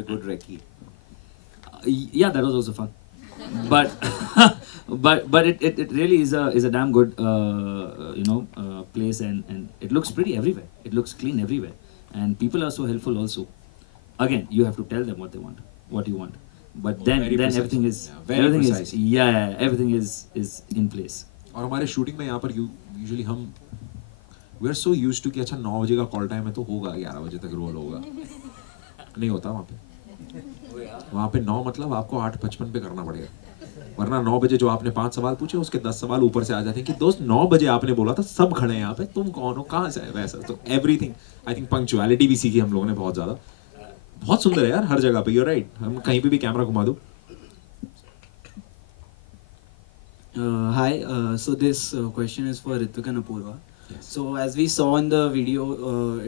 a good recce. Yeah, that was also fun. But but it really is a damn good place, and it looks pretty everywhere. It looks clean everywhere, and people are so helpful also. Again, you have to tell them what they want, what you want, but then precise. everything is Yeah, very everything precise. is yeah, everything is in place. और हमारे shooting में यहाँ पर usually हम we are so used to कि अच्छा 9 बजे का कॉल टाइम है तो होगा 11 बजे तक रोल होगा. नहीं होता वहाँ पे. वहाँ पे 9 मतलब आपको 8:55 पे करना पड़ेगा, वरना 9 बजे जो आपने 5 सवाल पूछे उसके 10 सवाल ऊपर से आ जाते हैं कि दोस्त 9 बजे आपने बोला था, सब खड़े हैं यहाँ पे, तुम कौन हो, कहाँ से है, वैसा. तो एवरीथिंग आई थिंक पंक्चुअलिटी भी सीखी हम लोगों ने बहुत ज़्यादा. बहुत सुंदर है यार हर जगह पे. यू राइट, हम कहीं पे भी कैमरा घुमा दो. Hi, so this question is for Ritvik and Apurva. Yes. So as we saw in the video,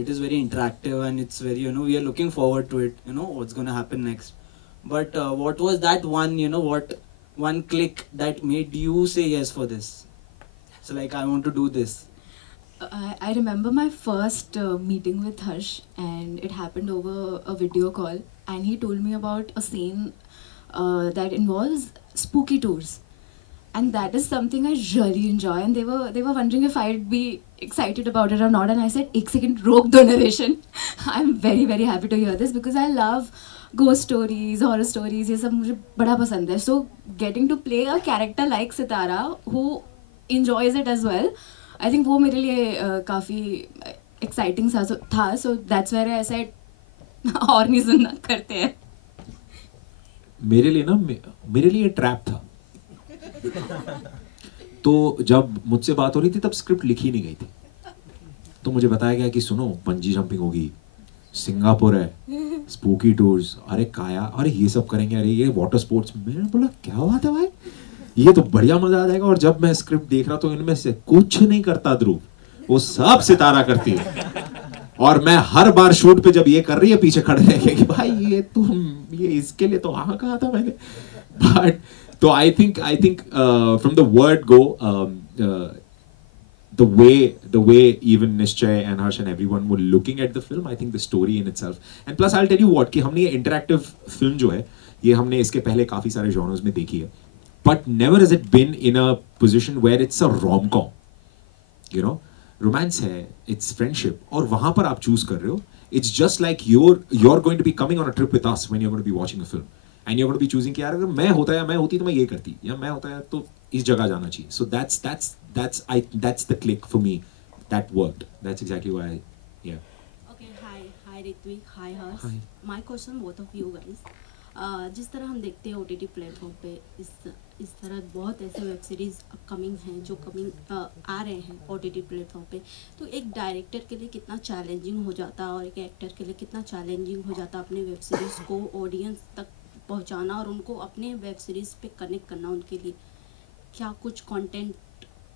it is very interactive and it's very, we are looking forward to it, what's going to happen next. But what was that one click that made you say yes for this? So like, I want to do this. I remember my first meeting with Harsh, and it happened over a video call, and he told me about a scene that involves spooky tours. And that is something I really enjoy, and they were wondering if I'd be excited about it or not, and I said, "एक second, रोक दो narration." I'm very very happy to hear this because I love ghost stories, horror stories, ये सब मुझे बड़ा पसंद है. So getting to play a character like Sitara who enjoys it as well, I think वो मेरे लिए काफ़ी exciting था. So that's where I said और नहीं सुनना, करते हैं. मेरे लिए ट्रैप था. तो जब मुझसे बात हो रही थी तब स्क्रिप्ट लिखी नहीं गई थी, तो मुझे बताया गया कि सुनो पंजी जंपिंग होगी, सिंगापुर है, स्पूकी टूर्स, अरे काया, अरे ये सब करेंगे, अरे ये वाटर स्पोर्ट्स. मैंने बोला क्या बात है भाई, ये तो बढ़िया मजा आ जाएगा. और जब मैं स्क्रिप्ट देख रहा तो इनमें से कुछ नहीं करता ध्रुव, वो सब सितारा करती है. और मैं हर बार शूट पे जब ये कर रही है पीछे खड़े रह के कि भाई ये इसके लिए तो हाँ कहा था मैंने. But so I think from the word go, the way even Nishchay and Harsh and everyone were looking at the film, I think the story in itself, and plus I'll tell you what कि हमने ये interactive film जो है ये हमने इसके पहले काफी सारे genres में देखी है, but never has it been in a position where it's a rom-com, romance है, it's friendship, और वहाँ पर आप choose कर रहे हो. It's just like you're going to be coming on a trip with us when you're going to be watching a film. And you're going to be choosing कि यार अगर मैं होता या मैं होती तो मैं ये करती, या मैं होता है तो इस जगह जाना चाहिए. So that's the click for me. That worked. That's exactly why. Okay, hi Ritvik, hi Harsh. Hi. My question both of you guys. जिस तरह हम देखते हैं OTT प्लेटफॉर्म पे इस तरह बहुत ऐसे वेब सीरीज अपकमिंग हैं जो आ रहे हैं OTT प्लेटफॉर्म पे, तो एक डायरेक्टर के लिए कितना चैलेंजिंग हो जाता है और एक एक्टर के लिए कितना चैलेंजिंग हो जाता है अपने वेब सीरीज को ऑडियंस तक पहुंचाना और उनको अपने वेब सीरीज पे कनेक्ट करना. उनके लिए क्या कुछ कंटेंट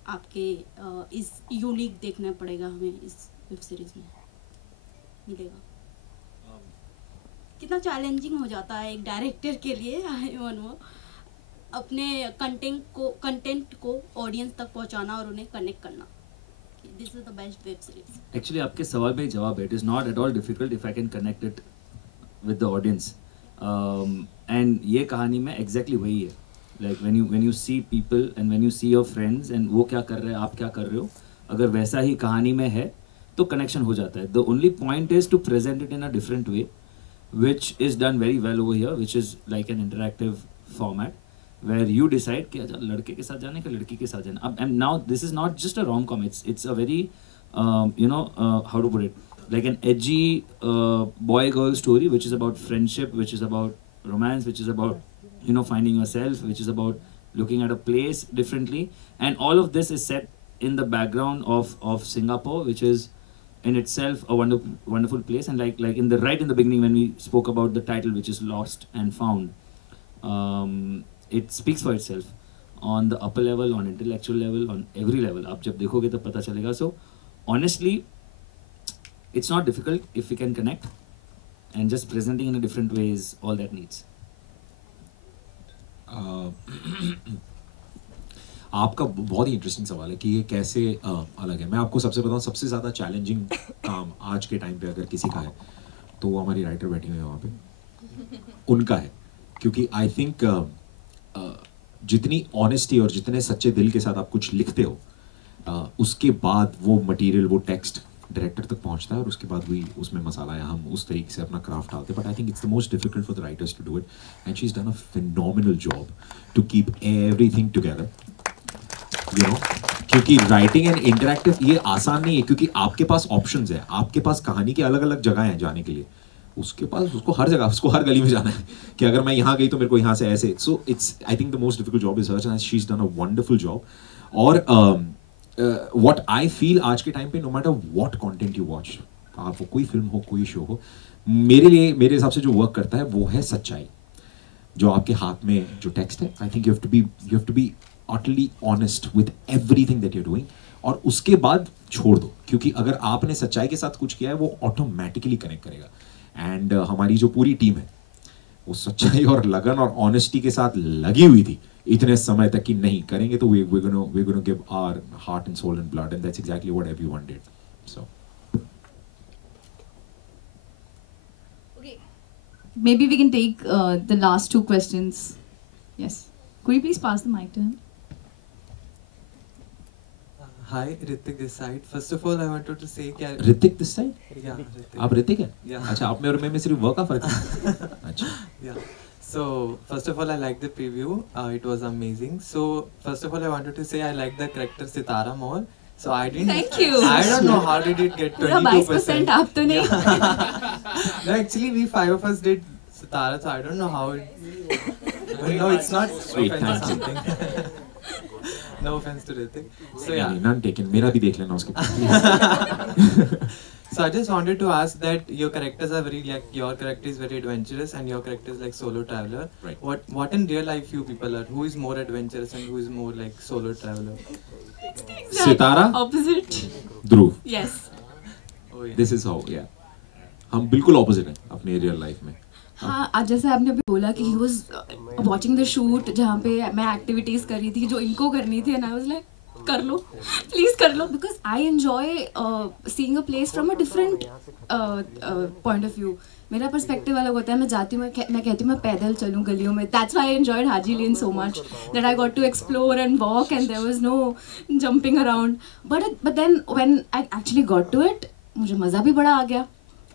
आपके इस यूनिक देखना पड़ेगा हमें इस वेब सीरीज में मिलेगा? कितना चैलेंजिंग हो जाता है एक डायरेक्टर के लिए अपने कंटेंट को ऑडियंस तक पहुंचाना और उन्हें कनेक्ट करना. This is the best web series. Actually आपके सवाल में ही जवाब है. It is not at all difficult if I can connect it with the audience. And ये कहानी में एग्जैक्टली वही है. Like when you see people and when you see your friends and वो क्या कर रहे हैं, आप क्या कर रहे हो, अगर वैसा ही कहानी में है तो कनेक्शन हो जाता है. The only point is to present it in a different way which is done very well over here, which is like an interactive format where you decide कि अच्छा लड़के के साथ जाने का लड़की के साथ जाना. अब and now this is not just a rom-com, it's a very how to put it, like an edgy boy-girl story which is about friendship, which is about romance, which is about finding yourself, which is about looking at a place differently, and all of this is set in the background of Singapore, which is in itself a wonderful place. And like in the beginning when we spoke about the title, which is Lost and Found, it speaks for itself on the upper level, on intellectual level, on every level. आप जब देखोगे तो पता चलेगा. So honestly it's not difficult if we can connect, and just presenting in a different way is all that needs. आपका बहुत ही interesting सवाल है कि ये कैसे अलग है. मैं आपको सबसे बताऊं, सबसे ज़्यादा चैलेंजिंग काम आज के टाइम पे अगर किसी का है तो वो हमारी राइटर बैठी हुई है वहाँ पे. उनका है, क्योंकि आई थिंक जितनी ऑनेस्टी और जितने सच्चे दिल के साथ आप कुछ लिखते हो, उसके बाद वो मटेरियल, वो टेक्स्ट डायरेक्टर तक पहुंचता है और उसके बाद वही उसमें मसाला या हम उस तरीके से अपना क्राफ्ट डालते हैं. But I think it's the most difficult for the writers to do it, and she is done a phenomenal job to keep everything together, you know. क्योंकि राइटिंग एंड इंटरैक्टिव ये आसान नहीं है, क्योंकि आपके पास ऑप्शंस है, आपके पास कहानी की अलग अलग जगह हैं जाने के लिए, उसके पास उसको हर जगह, उसको हर गली में जाना है कि अगर मैं यहाँ गई तो मेरे को यहाँ से ऐसे. So it's, I think the most difficult job is hers and she is done a wonderful job. और व्हाट आई फील आज के टाइम पे, no matter what content you watch, आप वो कोई फिल्म हो, कोई शो हो, मेरे लिए, मेरे हिसाब से जो वर्क करता है वो है सच्चाई. जो आपके हाथ में जो टेक्स्ट है, I think you have to be utterly honest with everything that you're doing, और उसके बाद छोड़ दो, क्योंकि अगर आपने सच्चाई के साथ कुछ किया है वो ऑटोमेटिकली कनेक्ट करेगा. एंड हमारी जो पूरी टीम है वो सच्चाई और लगन और ऑनेस्टी के साथ लगी हुई थी इतने समय तक कि नहीं करेंगे तो we're gonna give our heart and soul and blood, and that's exactly what everyone did. So okay, maybe we can take the last two questions. Yes, could you please pass the mic to him? Hi, Ritik this side. First of all, I wanted to say that Hrithik this side, yeah, Ritik. आप ऋतिक हैं? Yeah. अच्छा, आप में और मैं सिर्फ work का फर्क है. अच्छा. Yeah. So first of all, I liked the preview. It was amazing. So first of all, I wanted to say I like the character Sitara more. So I didn't. Thank you. I don't know how did it get पूरा 22%. 22% आप तो नहीं. No, actually, we 5 of us did Sitara, so I don't know how it. But no, it's not. Sweet, offense or thank you. something. No offense to Ritik. So नहीं, yeah. none taken. मेरा भी देख लेना उसके बाद. So I just wanted to ask that your characters are very like your character is very adventurous and your character is like solo traveler. Right. What in real life you people are? Who is more adventurous and who is more like solo traveler? Sitara, Opposite. Dhruv. Yes. Oh yeah. This is how, या हम बिल्कुल opposite हैं अपने real life में. हाँ, आज जैसे आपने अभी बोला कि he was watching the shoot जहाँ पे मैं एक्टिविटीज कर रही थी जो इनको करनी थी, एंड आई वाज लाइक कर लो प्लीज कर लो, because I enjoy seeing a place from a different point of view. मेरा पर्सपेक्टिव अलग होता है. मैं जाती हूँ, मैं कहती हूँ मैं पैदल चलूँ गलियों में. That's why I enjoyed Haji Lane so much, that I got to explore and walk and there was no jumping around. But then when I actually got to it, मुझे मज़ा भी बड़ा आ गया.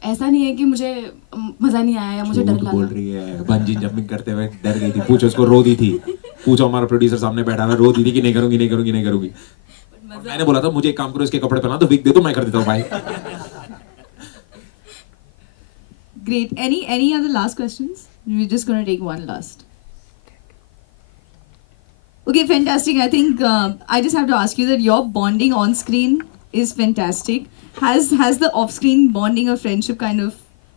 ऐसा नहीं है कि मुझे मज़ा नहीं आया या मुझे डर झूठ बोल लगा. रही है, बंजी जंपिंग करते हुए डर गई थी. पूछो उसको, रो दी थी. पूछो हमारा प्रोड्यूसर सामने बैठा हुआ, रो दी थी कि नहीं करूंगी नहीं करूंगी नहीं करूंगी. मैंने बोला था मुझे एक काम करो, इसके कपड़े पहना दो, विग दे दो, मैं कर देता हूँ भाई. Great. Any other last questions? We're just gonna take one last. Okay, fantastic. I think I just have to ask you that your bonding on screen is fantastic. Has the off screen bonding or friendship kind of,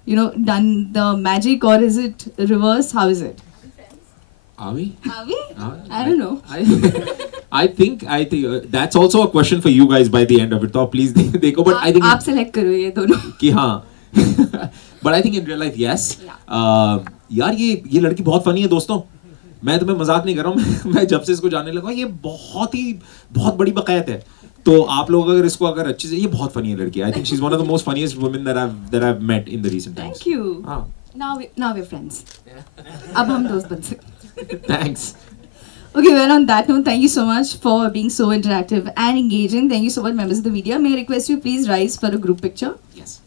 you know, done the magic, or is it reverse? How is it? Are we? Are we? I don't know. I think that's also a question for you guys by the end of it. तो please देखो, but I think आप select करो ये दोनों. कि हाँ. But I think in real life, yes. यार ये लड़की बहुत फनी है दोस्तों. मैं तुम्हें मजाक नहीं कर रहा हूँ. मैं जब से इसको जानने लगा, ये बहुत बड़ी बकैत है. तो आप लोग अगर इसको अगर अच्छे से, ये बहुत फनी है लड़की. I think she's one of the most funniest women that I've met in the recent times. Thank you. हाँ. Now we're friends. अब हम दोस्त बन सकते. Thanks. Okay, well, on that note, thank you so much for being so interactive and engaging. Thank you so much, members of the media. May I request you please rise for a group picture? Yes.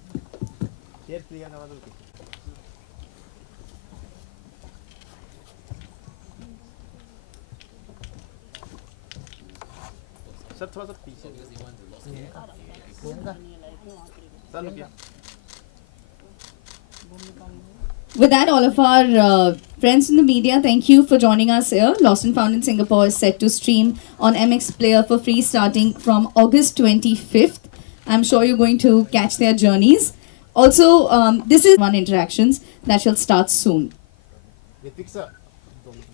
Sir थोड़ा सा पीछे With that, all of our friends in the media, thank you for joining us here. Lost and Found in Singapore is set to stream on MX Player for free starting from August 25th. I'm sure you're going to catch their journeys. Also, this is one interactions that shall start soon. Hrithik sir,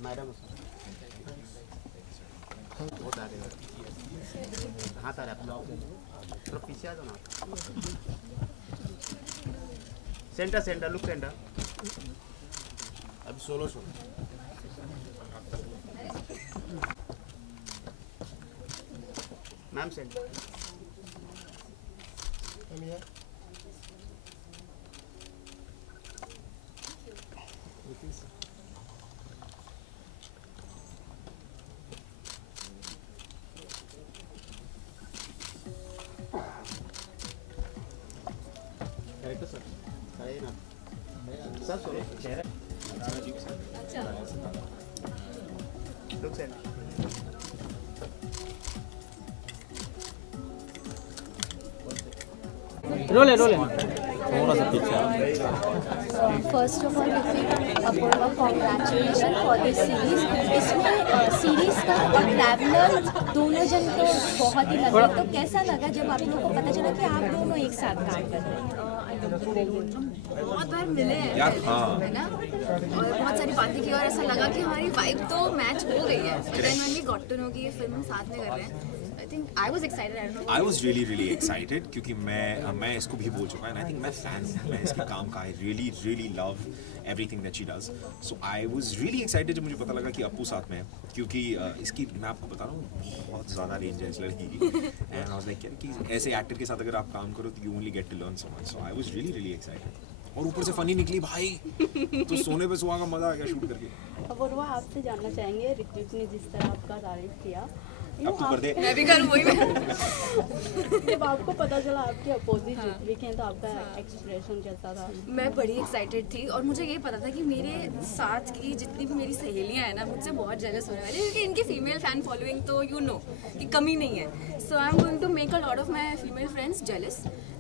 madam हाथ आ रहा है, थोड़ा पीछे आ जाओ ना. Centre look centre. अभी solo show. Ma'am centre. Hrithik sir. रोले first of all Apoorva congratulation for this series. इसमें सीरीज का और ट्रैवलर दोनों जन को बहुत ही लगा, तो कैसा लगा जब आप लोगों को पता चला कि आप दोनों एक साथ काम कर रहे हैं? बहुत बार मिले हैं यार, हाँ। है ना, और बहुत सारी बातें की और ऐसा लगा कि हमारी वाइब तो मैच हो गई है। Then when we got to know कि ये फिल्म साथ में कर रहे हैं, I think I was excited. I don't know, I was really excited क्योंकि मैं इसको भी बोल चुका है। आई थिंक मैं फैन हूँ, मैं इसके काम का। I really love everything that she does. So I was really excited जब मुझे पता लगा कि अप्पू साथ में है, क्योंकि इसकी मैं आपको बता रहा हूँ बहुत ज़्यादा रेंज है इस लड़की की। एंड आई वाज लाइक कि ऐसे एक्टर के साथ अगर आप काम करो तो you only get to learn so much. So I was really excited. और ऊपर से फनी निकली भाई, तो सोने पे सुहा का मजा आ गया शूट करके। अपूर्वा, आपसे जानना चाहेंगे ऋत्विक ने जिस तरह आपका तारीफ किया, अब तू कर दे। मैं भी करूँ वही जब आपको पता चला आपके अपोजिट ऋत्विक हैं तो आपका एक्सप्रेशन कैसा था? मैं बड़ी एक्साइटेड थी और मुझे ये पता था कि मेरे साथ की जितनी भी मेरी सहेलियां हैं ना, मुझसे बहुत जेलस होने वाली है, क्योंकि इनकी फीमेल फैन फॉलोइंग तो यू नो कि कमी नहीं है। So I am going to make a lot of my female friends jealous.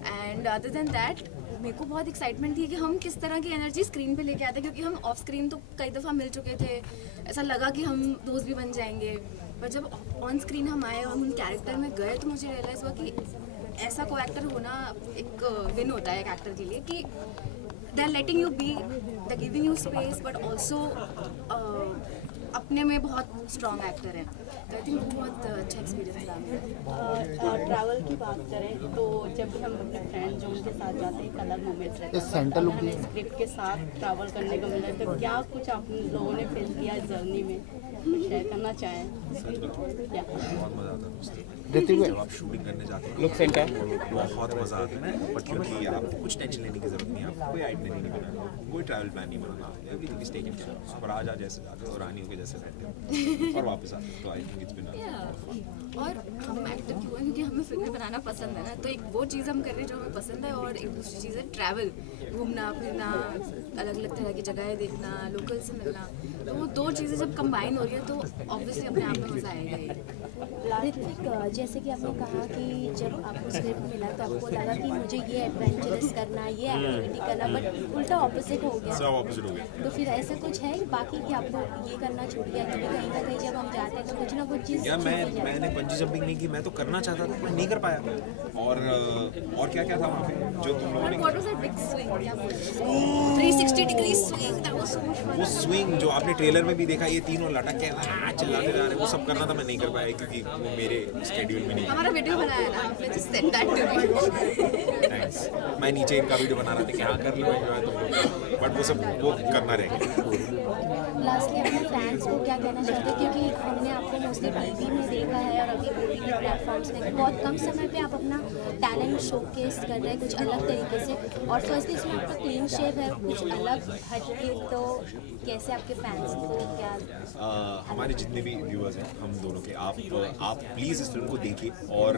And other than that मेरे को बहुत एक्साइटमेंट थी कि हम किस तरह की एनर्जी स्क्रीन पे लेके आते हैं, क्योंकि हम ऑफ स्क्रीन तो कई दफ़ा मिल चुके थे। ऐसा लगा कि हम दोस्त भी बन जाएंगे, पर जब ऑन स्क्रीन हम आए और हम उन कैरेक्टर में गए तो मुझे रियलाइज़ हुआ कि ऐसा को एक्टर होना एक विन होता है एक एक्टर के लिए, कि they are letting you be, they giving you space, but also अपने में बहुत स्ट्रॉन्ग एक्टर हैं। तो आई थिंक बहुत अच्छा एक्सपीरियंस रहा। ट्रैवल की बात करें तो जब भी हम अपने फ्रेंड जो उनके साथ जाते हैं एक अलग मोमेंट रहता है, तो हमें स्क्रिप्ट के साथ ट्रैवल करने को मिला, तो क्या कुछ आप लोगों ने फेस किया इस जर्नी में, कुछ शेयर करना चाहें? क्या बहुत मजा आता है जब आप शूटिंग करने जाते हैं, बहुत मजा आता है। बट क्योंकि आपको कुछ टेंशन लेने की जरूरत नहीं है, आपको कोई आइटनरी नहीं बनाना, कोई ट्रैवल प्लान नहीं बनाना, everything is taken care of. और आज जैसे जाते हो रानियों के जैसे रहते हैं और वापस आते हैं, तो आई थिंक इट्स बीन और हम एक्टर क्यों हैं, क्योंकि हमें फिल्में बनाना पसंद है ना, तो एक वो चीज़ हम कर रहे हैं जो हमें पसंद है, और एक दूसरी चीज़ है ट्रैवल, घूमना फिरना, अलग अलग तरह की जगहें देखना, लोकल से मिलना। तो वो दो चीज़ें जब कंबाइन हो रही है तो ऑब्वियसली अपने आप में मज़ा आएगा ही। ऋत्विक, जैसे कि आपने कहा कि जब आपको स्क्रिप्ट मिला तो आपको लगा कि मुझे ये एडवेंचरस करना, ये एक्टिविटी करना, बट उल्टा ऑपोजिट हो गया। सब ऑपोजिट हो गया। तो फिर ऐसा कुछ है बाकी कि आपको ये करना छूट गया, क्योंकि कहीं ना कहीं जब हम जाते हैं तो कुछ ना कुछ चीज़ यार मैंने बंजी जंपिंग नहीं की, मैं तो करना चाहता था, मैं नहीं कर पाया। और क्या था वहाँ पे जो तुम लोगों ने, What was that big swing? क्या बोलते हैं? 360 degree swing, that was so much fun. वो स्विंग जो आपने ट्रेलर में भी देखा, ये तीनों लटक के चिल्लाते जा रहे, वो सब करना था, मैं नहीं कर पाया क्योंकि वो मेरे स्केड्यूल में नहीं। हमारा वीडियो बनाया ना, आपने just send that to me. Thanks. मैं नीचे इनका वीडियो बना रहा था कि हाँ कर लो एंजॉय, बट वो सब वो करना रहेगा। लास्टली अपने फैंस को क्या कहना चाहते हैं, क्योंकि हमने आपको मोस्टली टीवी में देखा है और अभी ओटीटी प्लेटफॉर्म्स में बहुत कम समय पे आप अपना टैलेंट शोकेस कर रहे हैं कुछ अलग तरीके से, और फर्स्टली इसमें आपका क्लीन शेव है, कुछ अलग हटके, तो कैसे आपके फैंस को क्या? हमारे जितने भी व्यूअर्स हैं हम दोनों के, आप प्लीज़ इस फिल्म को देखिए। और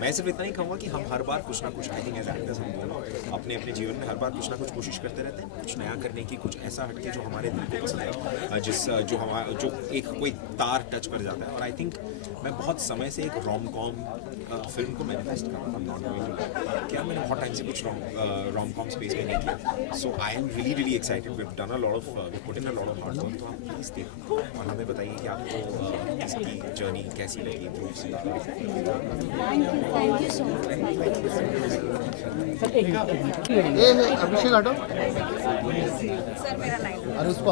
मैं सिर्फ इतना ही कहूँगा कि हम हर बार कुछ ना कुछ, आई थिंक एज एक्टर्स हम दोनों अपने अपने जीवन में हर बार कुछ ना कुछ कोशिश करते रहते हैं, कुछ नया करने की, कुछ ऐसा हटके जो हमारे दिल को पसंद है, जो एक कोई तार टच कर जाता है। और आई थिंक मैं बहुत समय से एक रोम कॉम फिल्म को मैनिफेस्ट कर रहा हूँ, क्या मैंने बहुत टाइम से कुछ रोम कॉम स्पेस में नहीं किया। So I am really excited, we have done a lot of, we put in a lot of hard work. तो आप प्लीज़ देखो और हमें बताइए कि आपको इसकी जर्नी कैसी लगी। Thank you so much. Abhishek हटो, अरे उसको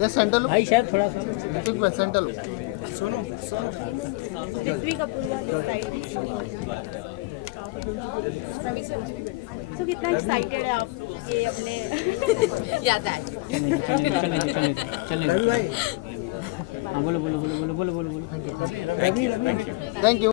ये सेंटर लो भाई, शायद थोड़ा सा ठीक है, सेंटर लो। सुनो ऋत्विक अपूर्वा तो कितना एक्साइटेड है आप ये अपने Yeah, that. चलिए भाई, हाँ बोलो बोलो बोलो बोलो बोलो बोलो, थैंक यू।